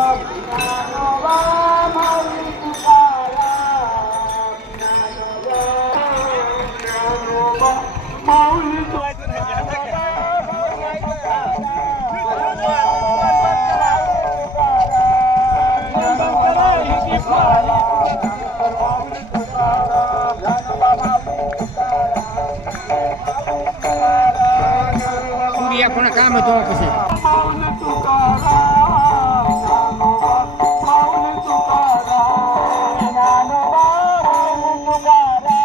Dnyanoba Mauli Tukaram, Dnyanoba Mauli Kuria kuna kama to kasi. माऊली तुकाराम, ज्ञानोबा माऊली तुकाराम, ज्ञानोबा माऊली तुकाराम,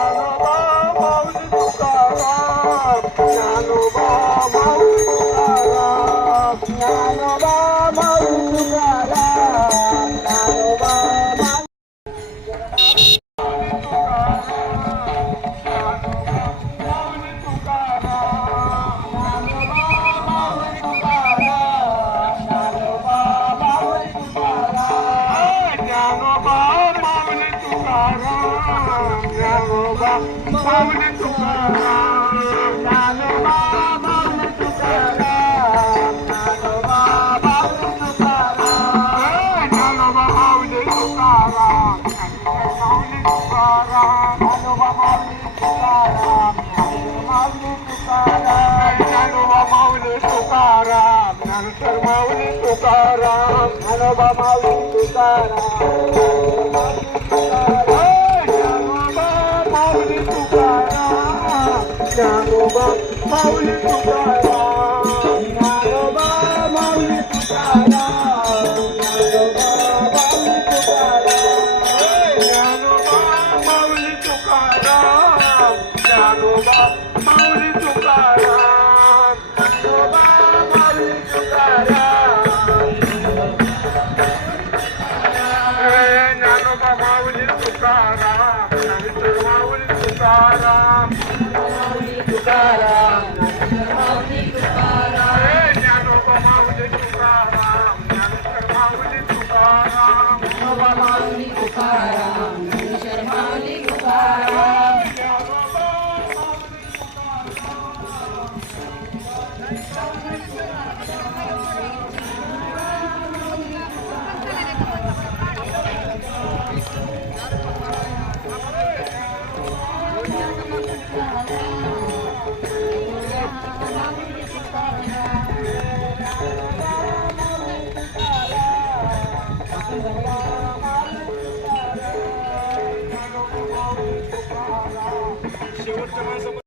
ज्ञानोबा माऊली तुकाराम, ज्ञानोबा माऊली तुकाराम, माऊली तुकाराम, ज्ञानोबा माऊली तुकाराम, ज्ञानेश्वर माऊली तुकाराम, ज्ञानोबा माऊली तुकाराम, ज्ञानोबा माऊली तुकाराम, ज्ञानोबा माऊली तुकाराम, ज्ञानोबा माऊली तुकाराम, ज्ञानोबा माऊली तुकाराम, ज्ञानोबा माऊली तुकाराम, ज्ञानोबा माऊली तुकाराम, ज्ञानेश्वर माऊली तुकाराम, तुकाराम, माऊली तुकाराम, ज्ञानोबा माऊली तुकाराम, ज्ञानेश्वर माऊली तुकाराम, ज्ञानोबा माऊली तुकाराम, ज्ञानेश्वर माऊली तुकाराम, ज्ञानोबा शेवटचं